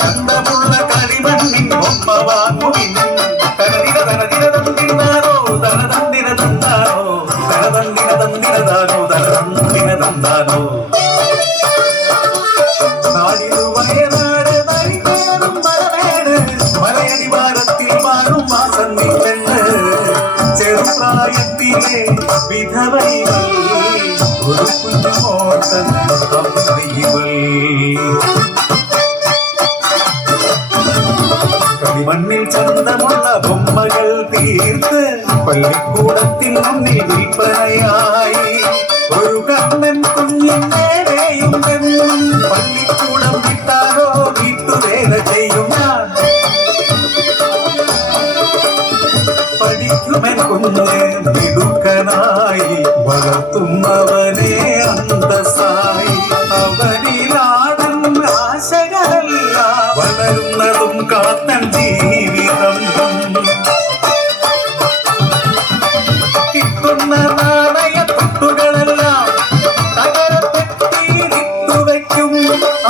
ചന്തമുള്ള കളിമണ്ണിൻ ബൊമ്മ വാങ്ങുവിൻ തനതിര തനതിര തന്നിരുന്നാരോ തനതന്തിര തന്നാരോ തനതന്തിര തന്നിരതാനോ തനതന്തിര തന്നാനോ മലയടിവാരത്തിൽ മാറും മാസന്നി പെണ്ണ് ചെറുപ്രായത്തിലെ വിധവൈകൾ ഒരു കുഞ്ഞുമോട്ടൻ അമ്മയിവൾ കളിമണ്ണിൽ ചന്തമുള്ള ബൊമ്മകൾ തീർത്ത് പള്ളിക്കൂടത്തിൽ മുന്നിൽ വിൽപ്പനയായി ഒരു കണ്ണൻ കുഞ്ഞിനേരെയുണ്ടെന്നും പള്ളിക്കൂടം വിട്ടാലോ വീട്ടുവേല ചെയ്യും ഞാൻ പഠിക്കുമെൻ കുഞ്ഞ് മിടുക്കനായി വളർത്തുന്നവനെ അന്തസായി അവനിലാടും ആശകളല്ല വളരുന്നതും കാത്തൻ ജീവിതം കിട്ടുന്ന നാണയ തൊട്ടുകളെല്ലാം തകരപ്പെട്ടിരിത്തു വയ്ക്കും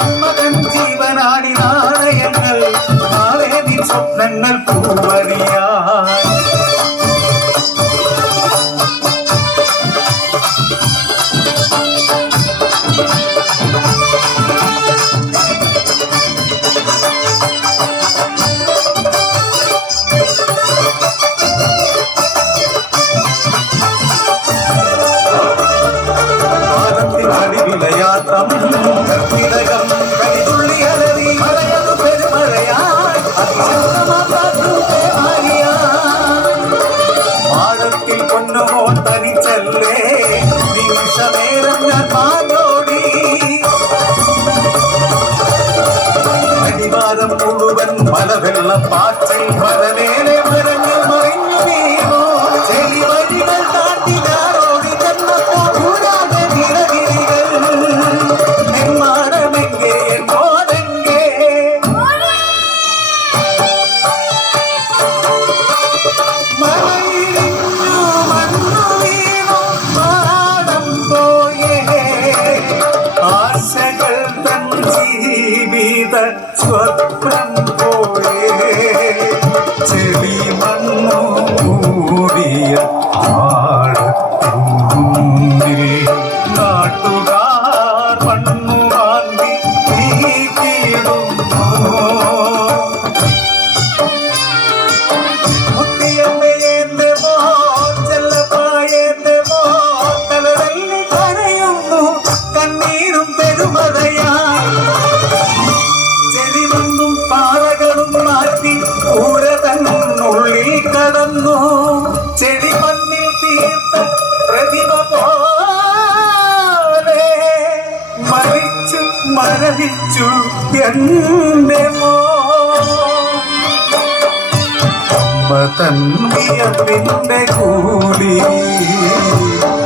അമ്മകൻ ജീവനാടി നാണയങ്ങൾ നാളെ നീ സ്വപ്നങ്ങൾ പൂവറിയാ മാടത്തിൽ പൊന്നുമോ തനിച്ചല്ലേ നിമിഷനേരം ഞാൻ മാറോടി അടിവാരം മുഴുവൻ മലവെള്ള പാച്ചിൽ മലമേലെ മരങ്ങൾ മറിഞ്ഞു വീണോ ചെളി വഴികൾ താണ്ടി ഞാറോടി ചെന്നപ്പോൾ കൂടാതെ നിറകിരികൾ നെന്മാടമെങ്കേ എന്നോടെങ്കേ ആശകൾ തൻ ജീവിത സ്വപ്നം പോയേ ചെളി മണ്ണു കൂടിയ ആഴത്തുന്നിൽ നാട്ടുകാർ മണ്ണു വാങ്ങി നീക്കിയിടുന്നു മുത്തിയമ്മയേന്റെ മോ ചെല്ലപ്പായേന്റെ മോ തലതല്ലി കരയുന്നു കണ്ണീരും പെരുമഴയായി ചെടിമണ്ണും പാറകളും മാറ്റി കൂര തന്നുള്ളിൽ കടന്നു ചെടിമണ്ണിൽ തീർത്ത പ്രതിമ പോലെ മരിച്ചു മരവിച്ചു എന്റെ മോ തന്റെ കൂലി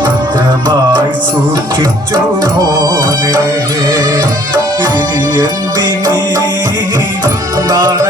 ഭദ്രമായി സൂക്ഷിച്ചു മോനെ ഇനി എന്തിനീ നാട